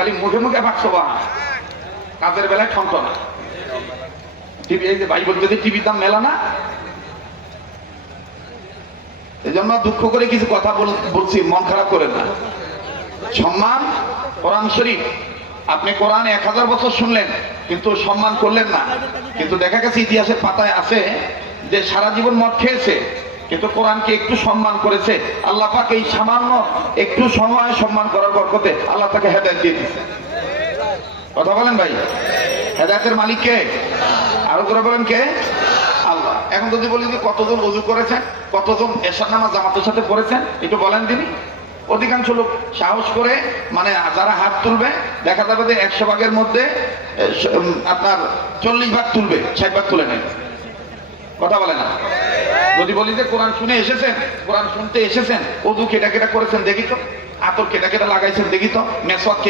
খালি মুখে মুখে ভাগছো বা কাজের বেলায় ঠন্ত না। টিভি, এই যে ভাই বলতে টিভির দাম মেলা না, এই জন্য দুঃখ করে কিছু কথা বলছি, মন খারাপ করেন না। সম্মান কোরআন শরীফ, আপনি কোরআন 1000 বছর শুনলেন কিন্তু সম্মান করলেন না। কিন্তু দেখা গেছে ইতিহাসের পাতায় আছে যে সারা জীবন মদ খেয়েছে কিন্তু কোরআনকে একটু সম্মান করেছে। আল্লাহ পাক এই সামান্য একটু সময় সম্মান করার বরকতে আল্লাহ তাকে হেদায়েত দিয়ে দিয়েছে। কথা বলেন ভাই, হেদায়েতের মালিক কে? আরো করে বলেন কে? আল্লাহ। এখন যদি বলি যে কতজন ওযু করেছেন, কতজন এশার নামাজ জামাতের সাথে পড়েছেন, একটু বলেন দিনই। অধিকাংশ লোক সাহস করে, মানে যারা হাত তুলবে দেখা যাবে যে 100 ভাগের মধ্যে আপনার 40 ভাগ তুলবে, 60 ভাগ তুলে নেবে। কথা বলে না। যদি বলি যে কোরআন শুনে এসেছেন, কোরআন শুনতে এসেছেন, ওযু কেটা কেটা করেছেন দেখি তো, আতর কেটা কেটা লাগাইছেন দেখি তো, মেসওয়াক